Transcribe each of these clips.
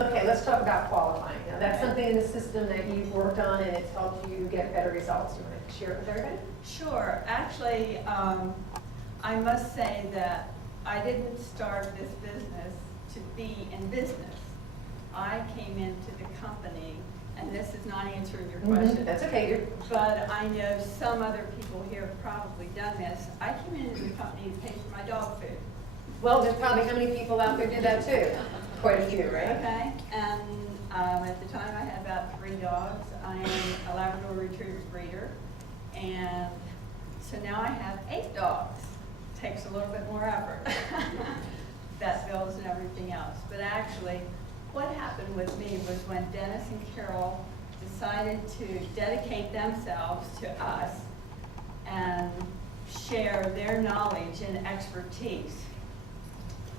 Okay, let's talk about qualifying. Now, that's something in the system that you've worked on and it's helped you get better results. You want to share it with everybody? Sure. Actually, I must say that I didn't start this business to be in business. I came into the company, and this is not answering your question. That's okay. But I know some other people here have probably done this. I came into the company to pay for my dog food. Well, there's probably how many people out there do that too? Quite a few, right? Okay. And at the time I had about 3 dogs. I am a Labrador Retriever breeder. And so now I have 8 dogs. Takes a little bit more effort. Vet bills and everything else. But actually, what happened with me was when Dennis and Carol decided to dedicate themselves to us and share their knowledge and expertise,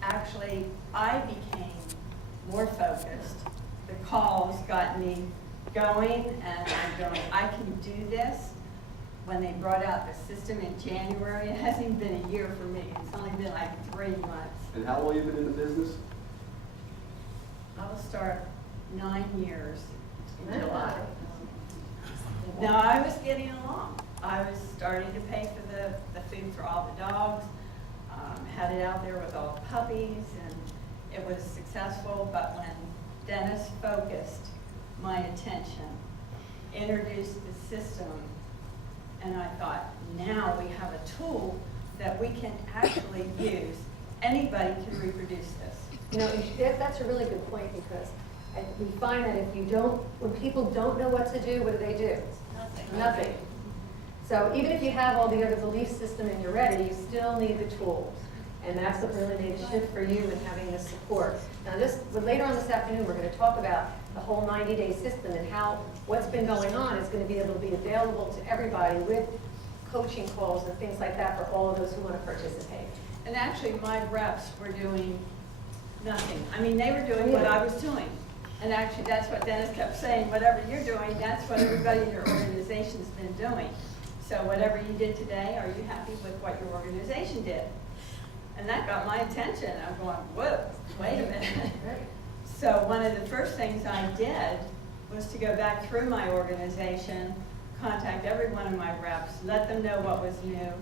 actually, I became more focused. The calls got me going, and I'm going, I can do this. When they brought out the system in January, it hasn't even been a year for me. It's only been like 3 months. And how long have you been in the business? I will start 9 years in Wow. July. Now, I was getting along. I was starting to pay for the food for all the dogs, had it out there with all the puppies, and it was successful. But when Dennis focused my attention, introduced the system, and I thought, now we have a tool that we can actually use. Anybody can reproduce this. You know, that's a really good point because we find that if you don't, when people don't know what to do, what do? Nothing. So even if you have all the other belief system and you're ready, you still need the tools. And that's what really made a shift for you in having this support. Now later on this afternoon, we're going to talk about the whole 90-day system and how what's been going on is going to be able to be available to everybody with coaching calls and things like that for all of those who want to participate. And actually, my reps were doing nothing. I mean, they were doing what I was doing. And actually, that's what Dennis kept saying. Whatever you're doing, that's what everybody in your organization's been doing. So whatever you did today, are you happy with what your organization did? And that got my attention. I'm going, whoa, wait a minute. So one of the first things I did was to go back through my organization, contact every one of my reps, let them know what was new,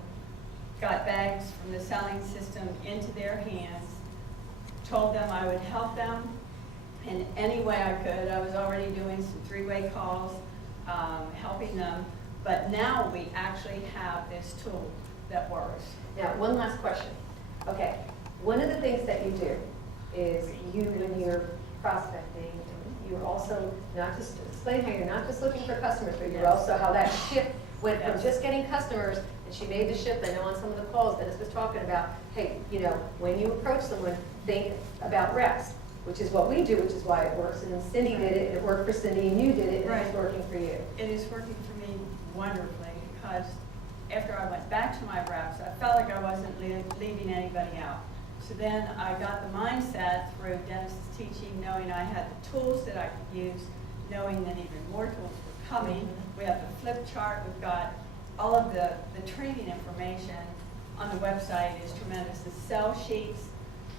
got bags from the selling system into their hands, told them I would help them in any way I could. I was already doing some 3-way calls, helping them, but now we actually have this tool that works. Now, one last question. Okay, one of the things that you do is when you're prospecting, you're also not just, explain how you're not just looking for customers, but you're also how that shift went from just getting customers, and she made the shift. I know on some of the calls Dennis was talking about, hey, you know, when you approach someone, think about reps, which is what we do, which is why it works. And then Cindy did it, and it worked for Cindy, and you did it, and it's working for you. It is working for me wonderfully because after I went back to my reps, I felt like I wasn't leaving anybody out. So then I got the mindset through Dennis's teaching, knowing I had the tools that I could use, knowing that even more tools were coming. We have the flip chart. We've got all of the training information on the website is tremendous. The sell sheets,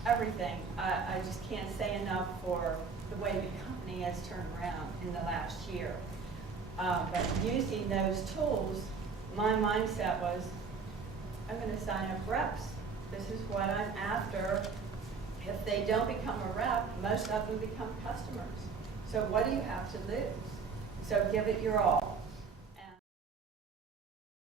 everything. I just can't say enough for the way the company has turned around in the last year. But using those tools, my mindset was, I'm going to sign up reps. This is what I'm after. If they don't become a rep, most of them become customers. So what do you have to lose? So give it your all.